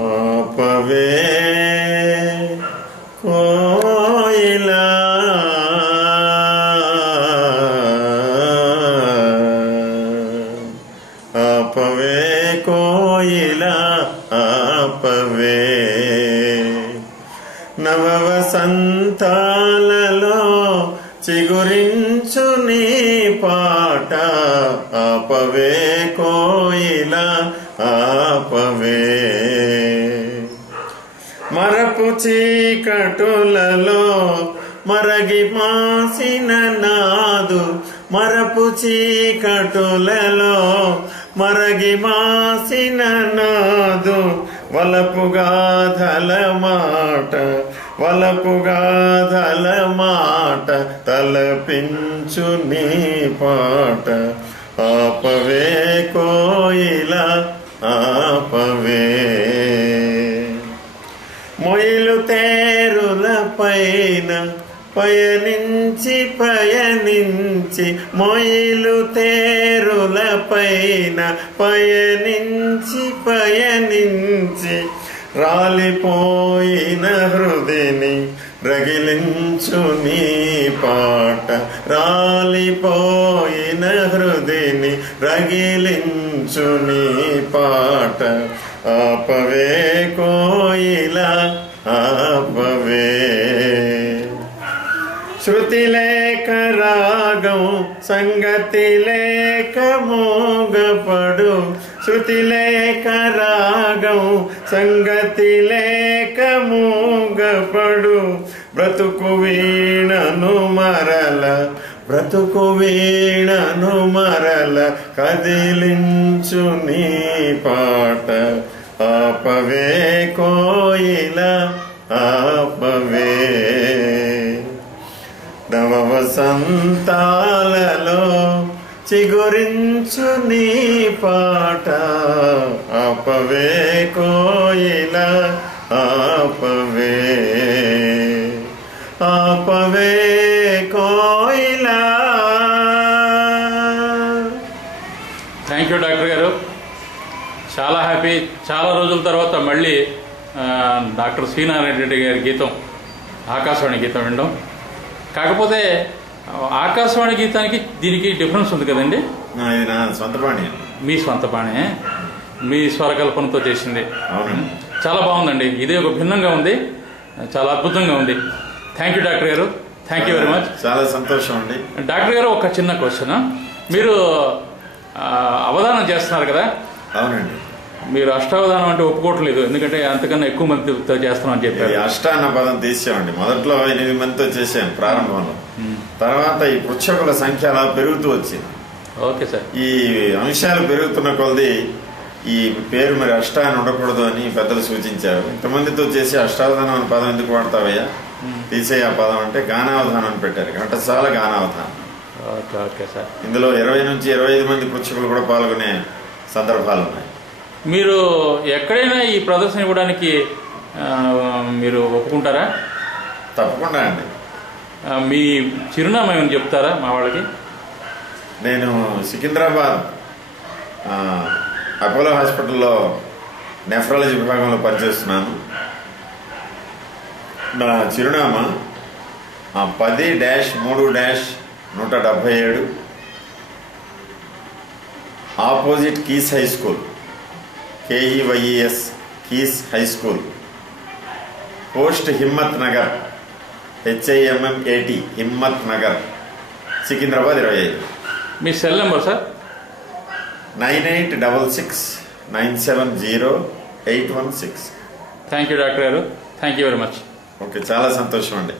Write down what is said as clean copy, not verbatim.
ఆపవే కోయిలా ఆపవే కోయిలా ఆపవే నవవసంతాలలో చిగురించు నీ పాట ఆపవే కోయిలా ఆపవే మరపు చీకటులలో మరగి మాసిన నాదు మరపు చీకటులలో మరగి మాసిన నాదు వలపుగాధల మాట వలపుగాధల మాట తలపించు నీ పాట ఆపవే కోయిలా ఆపవే మొయిలు తేరుల పైన పయనించి పయనించి మొయిలు తేరుల పైన పయనించి పయనించి రాలిపోయిన హృదయని రగిలించు నీ పాట రాలిపోయిన హృదయని రగిలించు నీ పాట ఆపవే కోయిలా ఆపవే శృతి లేక రాగం సంగతి లేక మోగపడు శృతి లేక రాగం సంగతి లేక మోగపడు బ్రతుకు వీణను మరల బ్రతుకు వీణను మరల కదిలించు నీ పాట ఆపవే కోయిలా ఆపవే నవవసంతాలలో చిగురించు నీ పాట ఆపవే కోయిలా ఆపవే ఆపవే కోయిలా. థ్యాంక్ యూ డాక్టర్ గారు, చాలా హ్యాపీ. చాలా రోజుల తర్వాత మళ్ళీ డాక్టర్ శ్రీనారాయణ రెడ్డి గారి గీతం ఆకాశవాణి గీతం వినడం. కాకపోతే ఆకాశవాణి గీతానికి దీనికి డిఫరెన్స్ ఉంది కదండి. ఇది నా సొంత పాణి. మీ సొంత పాణి, మీ స్వరకల్పనతో చేసింది. చాలా బాగుందండి. ఇదే ఒక భిన్నంగా ఉంది, చాలా అద్భుతంగా ఉంది. థ్యాంక్ యూ డాక్టర్ గారు, థ్యాంక్ యూ వెరీ మచ్. చాలా సంతోషం అండి. డాక్టర్ గారు, ఒక చిన్న క్వశ్చన్. మీరు అవధానం చేస్తున్నారు కదా? అవునండి. మీరు అష్టావధానం అంటే ఒప్పుకోవట్లేదు, ఎందుకంటే అంతకన్నా ఎక్కువ మందితో చేస్తున్నాం అని చెప్పారు. అష్టాన్న పదం తీసామండి. మొదట్లో 8 మందితో చేశాను ప్రారంభంలో. తర్వాత ఈ పుచ్చకుల సంఖ్య అలా పెరుగుతూ వచ్చింది. Okay sir. ఈ అంశాలు పెరుగుతున్న కొలది ఈ పేరు మరి అష్టాన్ని ఉండకూడదు అని పెద్దలు సూచించారు. ఇంతమందితో చేసి అష్టావధానం అనే పదం ఎందుకు వాడతావయ్యా, తీసేయ ఆ పదం అంటే గానావధానం అని పెట్టారు. ఘంటసాల గానావధానం. Okay okay sir. ఇందులో 20 నుంచి 25 మంది పుచ్చకులు కూడా పాల్గొనే సందర్భాలు ఉన్నాయి. మీరు ఎక్కడైనా ఈ ప్రదర్శన ఇవ్వడానికి మీరు ఒప్పుకుంటారా? తప్పకుండా అండి. మీ చిరునామా ఏమైనా చెప్తారా మా వాళ్ళకి? నేను సికింద్రాబాద్ అపోలో హాస్పిటల్లో నెఫ్రాలజీ విభాగంలో పనిచేస్తున్నాను. నా చిరునామా 10-3-177 opposite Keyes high school, KEYES Keyes high school, post Himmat Nagar, HIMMAT Himmat Nagar, Secunderabad 25. మీ cell number sir? 9866970816. Thank you doctor గారు, thank you very much. Okay, చాలా సంతోషం అండి.